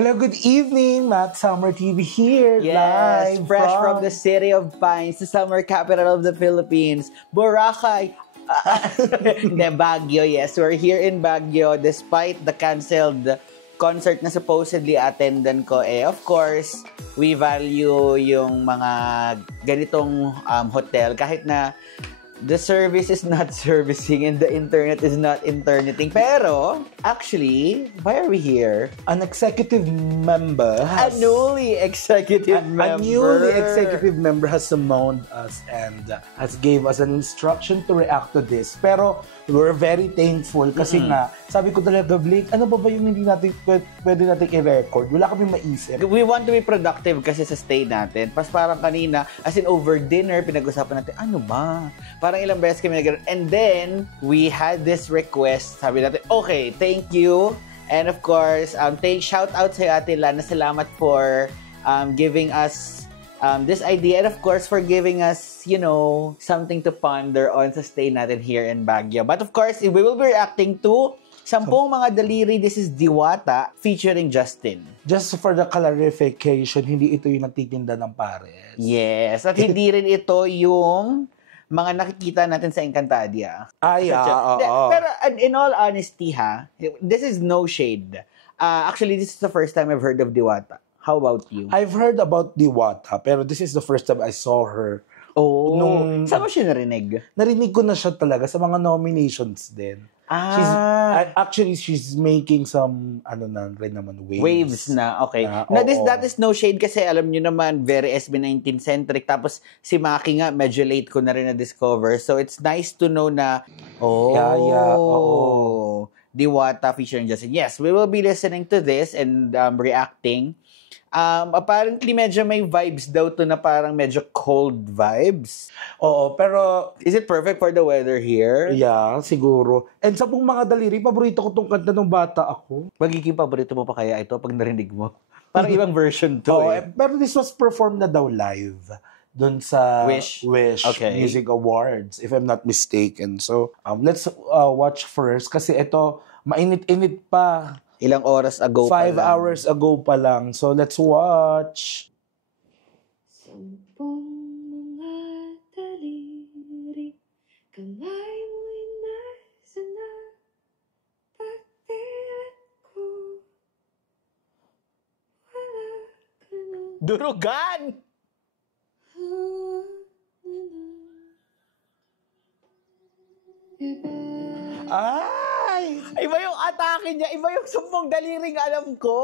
Hello, good evening. Matt Summer TV here. Yes, live fresh from the city of Pines, the summer capital of the Philippines, Boracay. Hindi, Baguio, yes. We're here in Baguio despite the canceled concert na supposedly attendan ko. Of course, we value yung mga ganitong hotel kahit na the service is not servicing and the internet is not interneting. Pero, actually, why are we here? An executive member A newly executive member has summoned us and has gave us an instruction to react to this. Pero we're very thankful kasi nga, sabi ko talaga, Blake, ano ba yung hindi natin pwede natin i-record? Wala kami maisip. We want to be productive kasi sa stay natin. Pas parang kanina, as in over dinner, pinag-usapan natin, ano ba? Parang ilang beses kami nag- And then, we had this request. Sabi natin, okay, thank you. And of course, shout out sa Ate Lana. Salamat for giving us this idea. And of course, for giving us, something to ponder on sa stay natin here in Baguio. But of course, we will be reacting to Sampung Mga Daliri. This is Diwata featuring Justin. Just for the clarification, hindi ito yung nagtitinda ng pares. Yes. At hindi rin ito yung mga nakikita natin sa Encantadia. Oo. Pero in all honesty, this is no shade. Actually, this is the first time I've heard of Diwata. How about you? I've heard about Diwata, pero this is the first time I saw her. Saan mo siya narinig? Narinig ko na siya talaga sa mga nominations din. She's making some, waves na, okay. That is no shade kasi alam nyo naman, very SB19-centric. Tapos si Maki nga, medyo late ko na rin na-discover. So it's nice to know na, Diwata featuring Justin. Yes, we will be listening to this and reacting. Apparently, medyo may vibes daw to na parang medyo cold vibes. Oo, pero is it perfect for the weather here? Yeah, siguro. And sa Sampung Mga Daliri, paborito ko tong kanta nung bata ako. Magiging paborito mo pa kaya ito pag narinig mo? Parang ibang version to Pero this was performed na daw live doon sa Wish Music Awards, if I'm not mistaken. So, let's watch first kasi ito, mainit-init pa. Ilang oras ago pa 5 hours ago pa lang. So, let's watch. Sampung mga daliri, kamay mo'y nasa na pagdilat ko. Wala ka na. Durugan! Ay! Iba yung atake niya. Iba yung Sampung Daliring alam ko.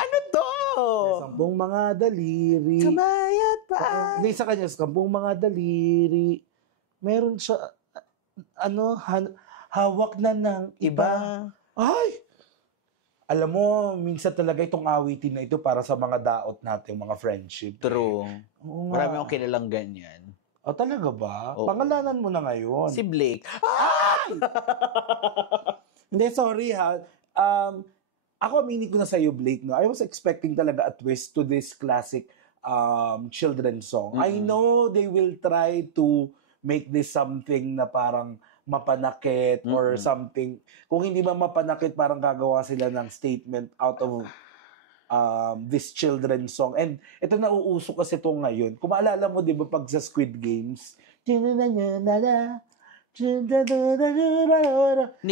Ano to? Sampung Mga Daliri. Kamayat pa. Hindi sa kanya, Sampung Mga Daliri. Meron siya, hawak na ng iba. Ay! Alam mo, minsan talaga itong awitin na ito para sa mga daot natin, mga friendship. True. Marami akong kilalang ganyan. Talaga ba? Oo. Pangalanan mo na ngayon. Si Blake. Hindi, sorry ha. Ako aminin ko na sa'yo, Blake. No? I was expecting talaga a twist to this classic children's song. I know they will try to make this something na parang mapanakit or something. Kung hindi ba mapanakit, parang gagawa sila ng statement out of this children's song. And ito nauuso kasi ito ngayon. Kung maalala mo, di ba, pag sa Squid Games, Hindi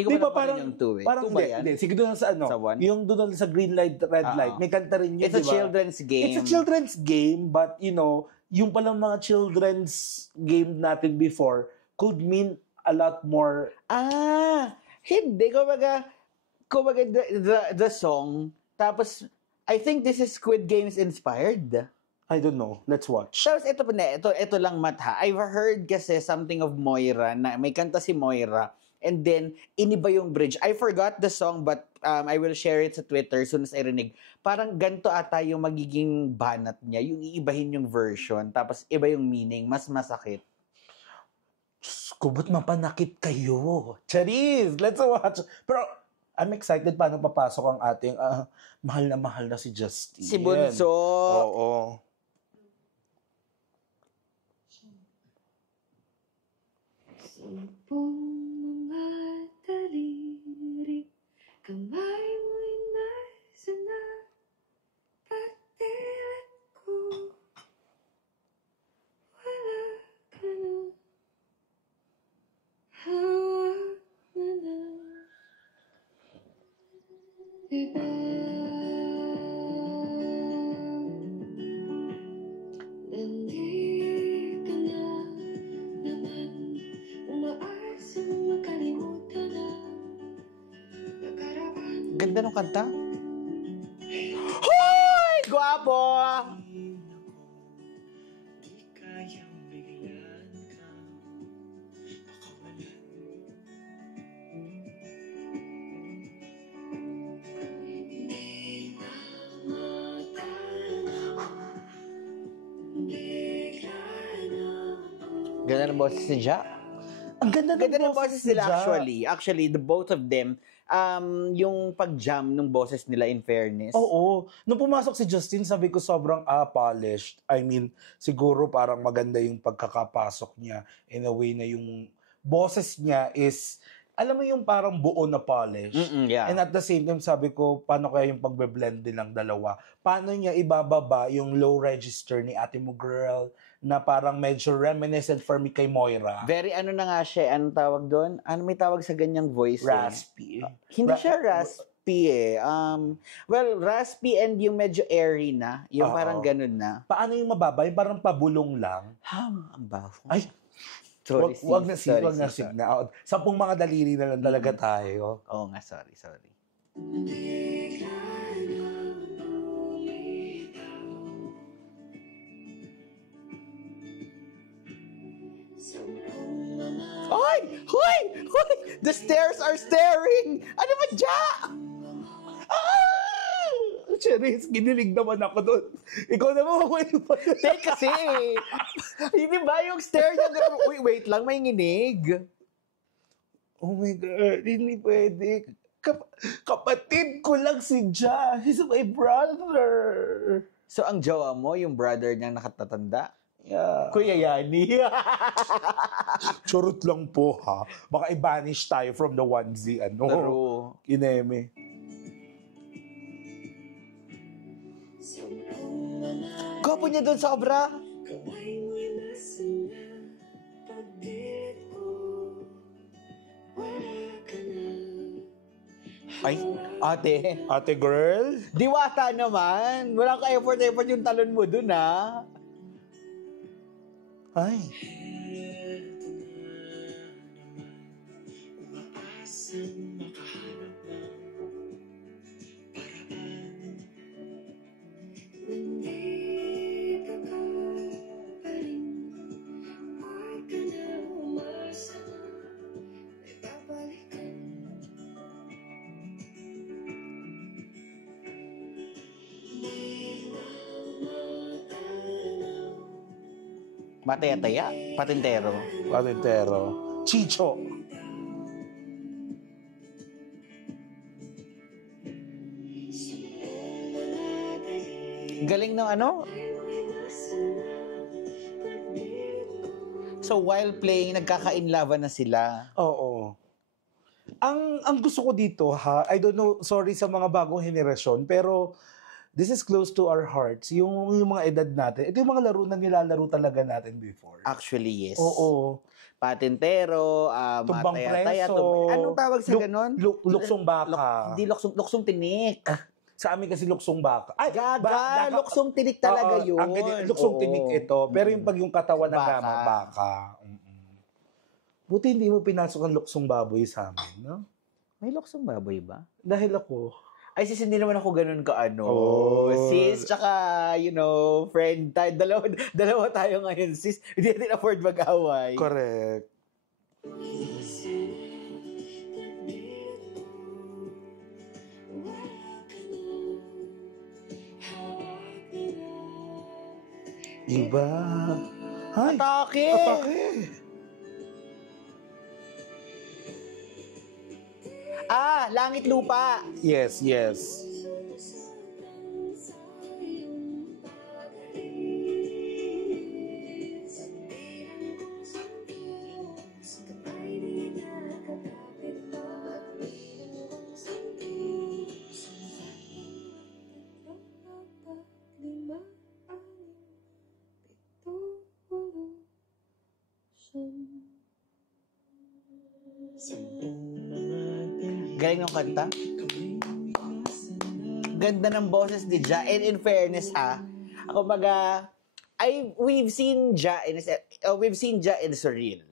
ko di ba parang yung two parang hindi. Sige doon sa Sa one? yung doon sa green light, red light. May kanta rin yun, It's a di ba? children's game. It's a children's game, but yung palang mga children's game natin before could mean a lot more. Hindi. Kumbaga the song, tapos, I think this is Squid Games inspired. I don't know. Let's watch. Tapos ito lang Matha. I've heard kasi something of Moira, na may kanta si Moira, and then iniba yung bridge. I forgot the song but I will share it sa Twitter soon as I rinig. Parang ganito ata yung magiging banat niya, yung iibahin yung version, tapos iba yung meaning, mas masakit. Ba't mapanakit kayo? Charis! Let's watch. Pero I'm excited paano papasok ang ating mahal na si Justin. Si Bunso. Oo. Sampung mga daliri, kamay mo'y nasa na Diba? Nandito na naman, umaasang makalimutan na nakaraan. Ganda ng kanta. Hoy! Gwapo! Ganda ng boses ni Ja. Ang ganda Ganda ng boses boses nila ni Ja. actually. Actually, the both of them, yung pag-jam ng boses nila in fairness. Oo. Nung pumasok si Justin, sabi ko sobrang polished. I mean, siguro parang maganda yung pagkakapasok niya in a way na yung boses niya is, alam mo yung parang buo na polish. Yeah. And at the same time, sabi ko, paano kaya yung pagbe-blend din ng dalawa? Paano niya ibababa yung low register ni Ate Mo Girl na parang medyo reminiscent for me kay Moira? Very ano na nga siya, anong tawag doon? Ano may tawag sa ganyang voice? Raspy. Hindi siya raspy eh. Well, raspy and yung medyo airy na. Yung Oo. parang ganun na. Paano yung mababa? Yung parang pabulong lang? Ang baho. Ay, sorry, wag na sorry, wag na sis. signa. 10 mga daliri na lang talaga tayo. Oo nga, sorry. Hoy! Hoy! Hoy! The stairs are staring! Ano ba dyan? Cherise, ginilig naman ako doon. Ikaw naman, wait pa. Take kasi. Hindi ba yung stare niya? Wait lang, may nginig. Oh my God, hindi pwede. Kapatid ko lang si Ja. He's my brother. So, ang jowa mo, yung brother niyang nakatatanda? Yeah. Kuya Yani. Churot lang po, ha? Baka i-banish tayo from the onesie, ano? True. Kineme. Gwapo niya doon sa obra. Kamay mo'y nasa na pagdilit ko. Wala ka na. Ay, ate. Ate girl? Diwata naman. Wala ka effort yung talon mo doon, ha? Ay. Umaasang makahanap ng paraan. Nandito ka pa rin. Huwag ka na umasa na may babalikan. Di na matanaw. Mataya-taya. Patintero. Patintero. Chicho. Galing ng ano? So, while playing, nagkaka-inlaban na sila. Oo. Ang gusto ko dito, ha, I don't know, sorry sa mga bagong henerasyon, pero this is close to our hearts. Yung mga edad natin, ito yung mga laro na nilalaro talaga natin before. Actually, yes. Oo. Patintero, Tumbang mataya-taya. preso. Anong tawag sa ganon? Luksong baka. Hindi luksong tinik. Sa amin kasi luksong baka. Ay, Gaga, luksong tinik talaga Oo, yun. Ang ganyan, luksong Oo. tinik ito. Pero yung pag yung katawan ng Baka. gama, baka. Buti hindi mo pinasok ang luksong baboy sa amin, no? May luksong baboy ba? Dahil ako. Ay, sis, hindi naman ako ganun ka ano. Oh. Sis, tsaka, friend tayo. Dalawa tayo ngayon, sis. Hindi natin afford mag-away. Correct. Iba. Ay, Atake! atake. Langit lupa. Yes, yes. Galing ng kanta. ganda ng boses ni Ja. And in fairness kumbaga, we've seen Ja in Surreal.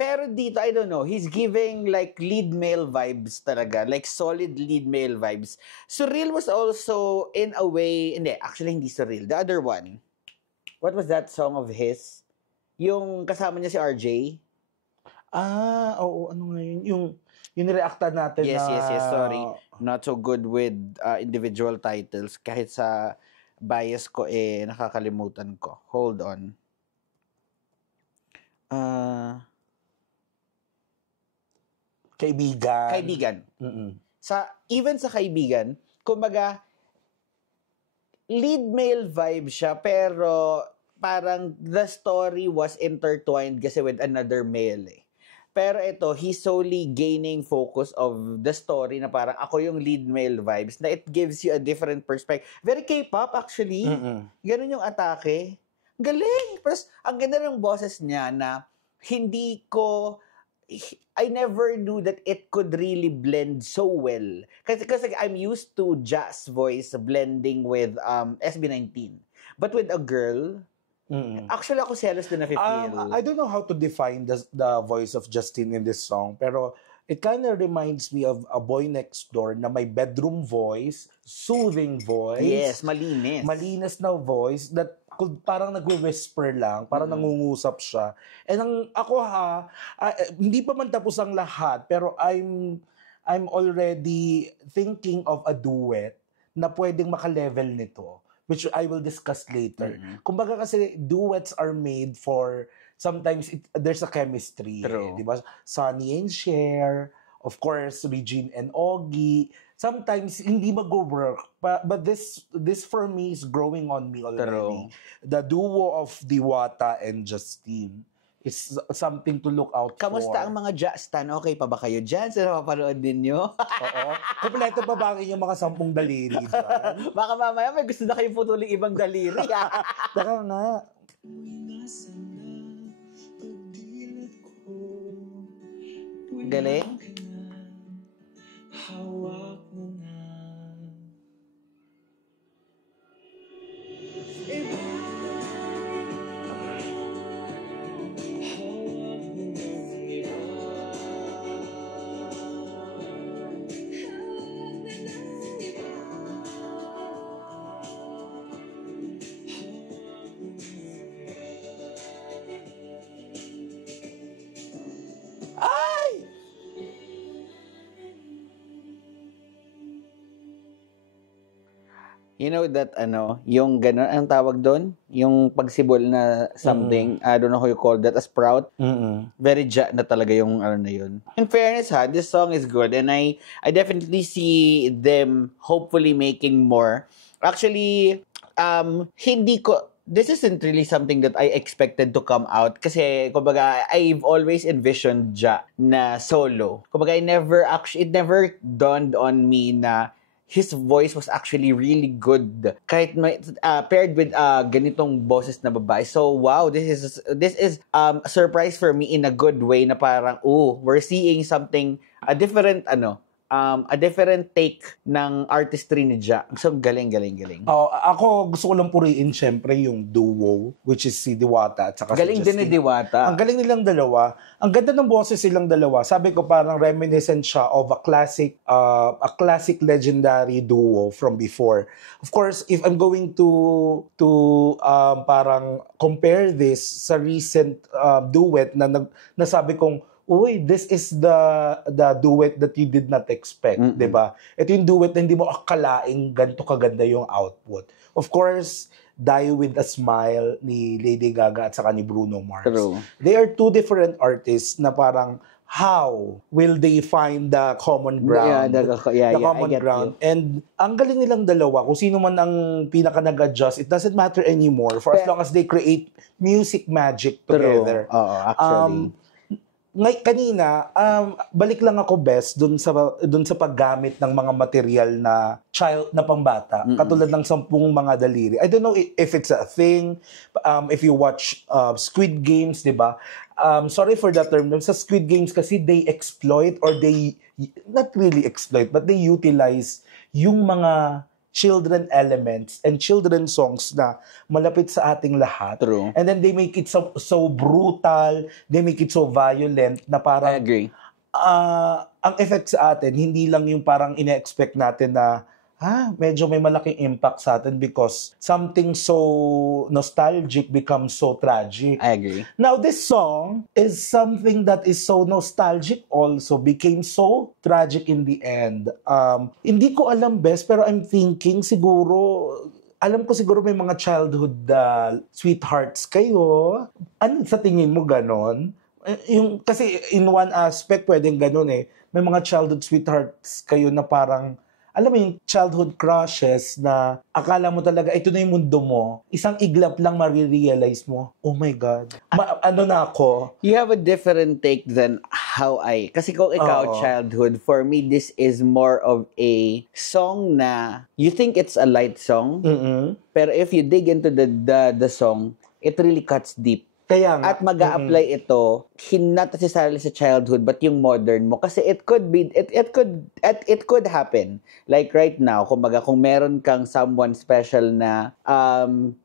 Pero dito, I don't know, he's giving like lead male vibes talaga. Like solid lead male vibes. Surreal was also in a way, actually hindi Surreal. The other one. What was that song of his? Yung kasama niya si RJ? Oo, ano nga yun? Yung nireacta natin Yes, na... yes, sorry. Not so good with individual titles. Kahit sa bias ko, nakakalimutan ko. Hold on. Kaibigan. Mm-mm. Even sa Kaibigan, kumbaga, lead male vibe siya, pero parang the story was intertwined kasi with another male Pero ito, he's solely gaining focus of the story na parang ako yung lead male vibes na it gives you a different perspective. Very K-pop actually. Mm-mm. Ganun yung atake. Galing! Plus, ang ganda ng boses niya na I never knew that it could really blend so well. Kasi I'm used to Ja's voice blending with SB19. But with a girl, actually ako selos din na feel. I don't know how to define the voice of Justin in this song, pero it kind of reminds me of A Boy Next Door na may bedroom voice, soothing voice. Yes, malinis. Malinis na voice that parang nagwe-whisper lang, parang nangungusap siya. And ako hindi pa man tapos ang lahat, pero I'm already thinking of a duet na pwedeng maka-level nito, which I will discuss later. Kumbaga kasi duets are made for sometimes there's a chemistry, di ba? Sunny and Cher, of course, Regine and Ogie. Sometimes hindi mag-work, but this for me is growing on me already. The duo of Diwata and Justine is something to look out for. Kamusta ang mga Ja-stan? Okay pa ba kayo dyan? Sa napapanood din nyo? Oo. Kompleto pa ba yung mga 10 daliri dyan? Baka mamaya may gusto na kayong putuling ibang daliri. Taka nga. Galing? Hawak mo na. Hawak mo ng iba. You know that, yung gano'n, ang tawag doon? Yung pagsibol na something, I don't know how you call that, a sprout. Very Ja na talaga yung na yun. In fairness this song is good and I definitely see them hopefully making more. Actually, this isn't really something that I expected to come out kasi, kumbaga, I've always envisioned Ja na solo. Kumbaga, it never dawned on me na his voice was actually really good. Kahit paired with ganitong boses na babae. So, wow, this is a surprise for me in a good way na parang, we're seeing something, a different take ng artistry ni Ja. So, galing. Ako, gusto ko lang puriin syempre yung duo, which is si Diwata at saka galing si din ni Justine. Diwata. Ang galing nilang dalawa. Ang ganda ng boses silang dalawa. Sabi ko parang reminiscent siya of a classic legendary duo from before. Of course, if I'm going to parang compare this sa recent duet na nasabi kong, uy, this is the duet that you did not expect, di ba? Ito yung duet na hindi mo akalaing ganito kaganda yung output. Of course, Die With a Smile ni Lady Gaga at saka ni Bruno Mars. True. They are two different artists na parang how will they find the common ground? The common ground. And ang galing nilang dalawa, kung sino man ang pinaka nag-adjust, it doesn't matter anymore for as long as they create music magic together. True. Oo, actually. Kanina, balik lang ako best dun sa paggamit ng mga material na pambata, katulad ng 10 mga daliri. I don't know if it's a thing, if you watch Squid Games, di ba? Sorry for that term. Sa Squid Games kasi they exploit or they, not really exploit, but they utilize yung mga children elements and children songs na malapit sa ating lahat. True. And then they make it so brutal, they make it so violent na I parang agree. ang effect sa atin, hindi lang yung parang ine-expect natin na medyo may malaking impact sa atin because something so nostalgic becomes so tragic. I agree. Now, this song is something that is so nostalgic also, became so tragic in the end. Hindi ko alam, Bes, pero I'm thinking alam ko siguro may mga childhood sweethearts kayo. Ano sa tingin mo ganon? Kasi in one aspect, pwedeng ganon eh. May mga childhood sweethearts kayo na parang alam mo yung childhood crushes na akala mo talaga, ito na yung mundo mo. Isang iglap lang marirealize mo, oh my God, ano na ako? You have a different take than how kasi kung ikaw, Oo. childhood, for me, this is more of a song na you think it's a light song, Mm-mm. pero if you dig into the song, it really cuts deep. Kaya nga. At mag-a-apply ito, not necessarily sa childhood, but yung modern mo. Kasi it could happen. Like right now, kung meron kang someone special na, and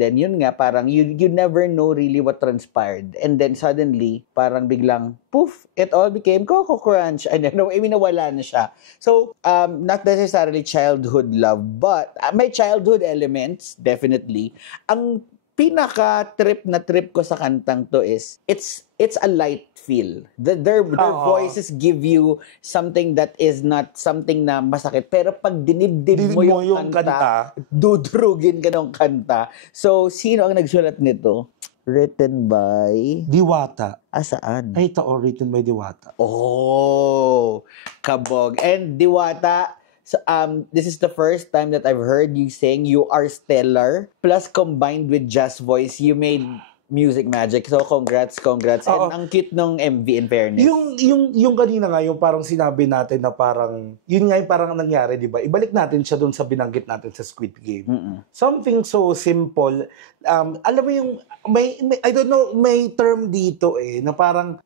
then yun nga, parang you never know really what transpired. And then suddenly, parang biglang, poof, it all became Coco Crunch. And then, nawala na siya. So, not necessarily childhood love, but may childhood elements, definitely. Ang pinaka-trip ko sa kantang to is it's a light feel. Their voices give you something that is not something na masakit. Pero pag dinibdib mo yung kanta, dudurugin ka ng kanta. So, sino ang nagsulat nito? Written by... Diwata. Saan? Ay, ito, written by Diwata. Oh, kabog. And Diwata, so, this is the first time that I've heard you sing You Are Stellar. Plus, combined with jazz voice, you made music magic. So, congrats. Oo. And ang cute nung MV, in fairness. Yung kanina nga, yung parang sinabi natin na parang, yun nga yung parang nangyari, di ba? Ibalik natin siya dun sa binanggit natin sa Squid Game. Mm-mm. Something so simple. Alam mo yung, may I don't know, may term dito na parang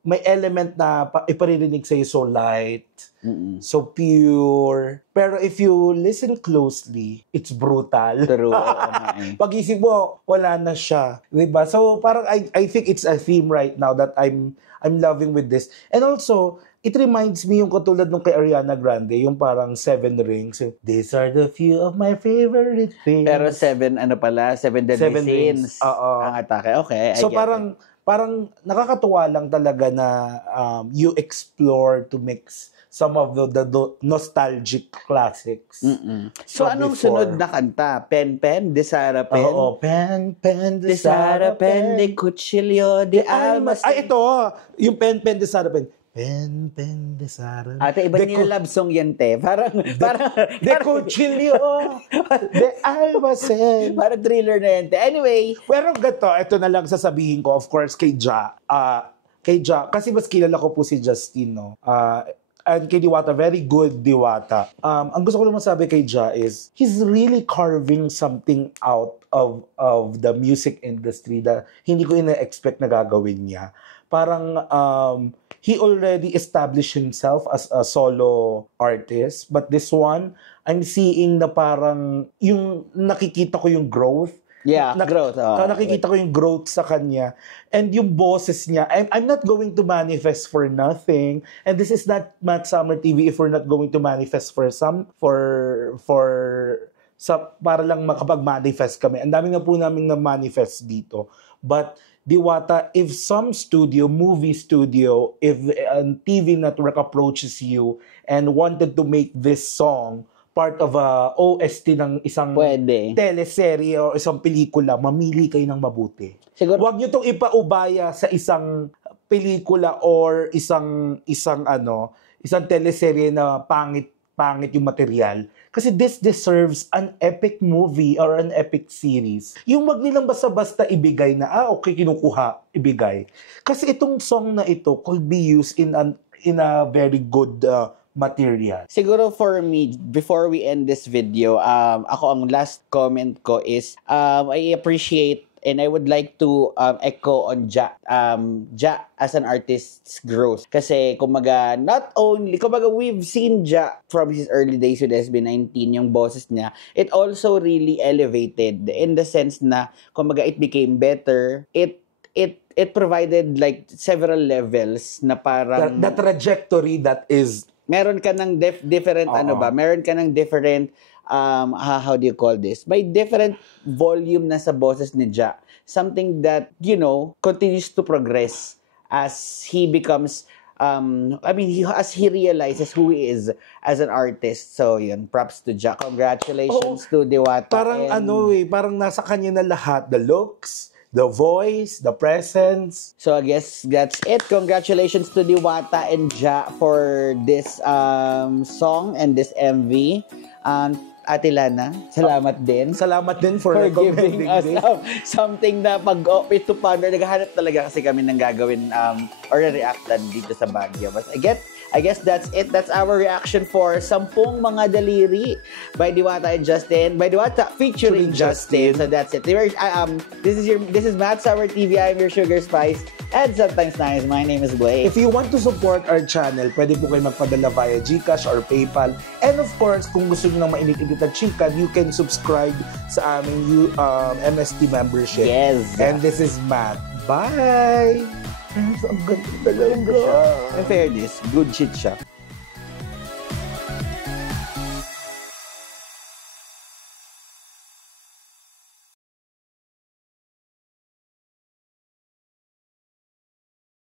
may element na iparirinig sa'yo so light, Mm-mm. so pure. Pero if you listen closely, it's brutal. True. Oo nga eh. Pag-isip mo, wala na siya. Diba? So parang I think it's a theme right now that I'm loving with this. And also, it reminds me yung katulad nung kay Ariana Grande, yung parang Seven Rings. These are the few of my favorite things. Pero seven deadly Seven sins. rings. Oo. Ang atake. Okay, I So get parang nakakatuwa lang talaga na you explore to mix some of the nostalgic classics. Mm-mm. So, From anong before. sunod na kanta? Pen, De Sara Pen? Oo, pen, De Sara Pen, de Cuchillo, de Almas. Ay, ito! Yung pen, de Sara Pen. Pen, de Sara. Ate, iba niyo love song yan, te. Parang, De Cuchillo, de Almacen. parang thriller na yan, te. Anyway, Pero ito na lang sasabihin ko, of course, kay Ja. Kasi mas kilala ko po si Justin, no? And kay Diwata, very good Diwata. Ang gusto ko lang masabi kay Ja is, he's really carving something out of the music industry that hindi ko ina-expect na gagawin niya. Parang, he already established himself as a solo artist, but this one, I'm seeing na parang, yung nakikita ko yung growth. growth. Nakikita ko yung growth sa kanya. And yung boses niya, I'm not going to manifest for nothing. And this is not Matt Summer TV if we're not going to manifest para lang makapag-manifest kami. Ang dami na po namin na-manifest dito. But Diwata, if some movie studio, if a TV network approaches you and wanted to make this song part of a OST ng isang Pwede. teleserye o isang pelikula, mamili kayo ng mabuti. Siguro, Huwag nyo itong ipaubaya sa isang pelikula or isang teleserye na pangit yung material. Kasi this deserves an epic movie or an epic series. Yung wag nilang basta-basta ibigay na, okay, kinukuha, ibigay. Kasi itong song na ito could be used in a very good material. siguro for me, before we end this video, ako ang last comment ko is, I appreciate And I would like to echo on Ja as an artist's growth. Kasi, kumbaga, we've seen Ja from his early days with SB19, yung boses niya. It also really elevated in the sense na, kumbaga, it became better. It provided like several levels na parang The trajectory that is meron ka ng different meron ka ng different how do you call this? May different volume na sa boses ni Ja. Something that, continues to progress as he becomes as he realizes who he is as an artist. So, yun, props to Ja. Congratulations to Diwata. parang parang nasa kanya na lahat. The looks, the voice, the presence. So, I guess that's it. Congratulations to Diwata and Ja for this song and this MV. Ate Lana, salamat din. Salamat din for giving recommending us this. something na pag-opit to pander. Naghahanap talaga kasi kami ng gagawin or reactan dito sa Baguio. But I guess that's it. That's our reaction for Sampung Mga Daliri by Diwata and Justin. By Diwata featuring Justin. So that's it. This is Matt Sour TV. I'm your Sugar Spice and sometimes nice. My name is Blake. If you want to support our channel, pwede po kayo magpadala via GCash or PayPal. And of course, kung gusto nyo ng mainit-init na chika, you can subscribe sa aming MST membership. Yes. And this is Matt. Bye! Ang ganda talaga. In fairness, good shit siya.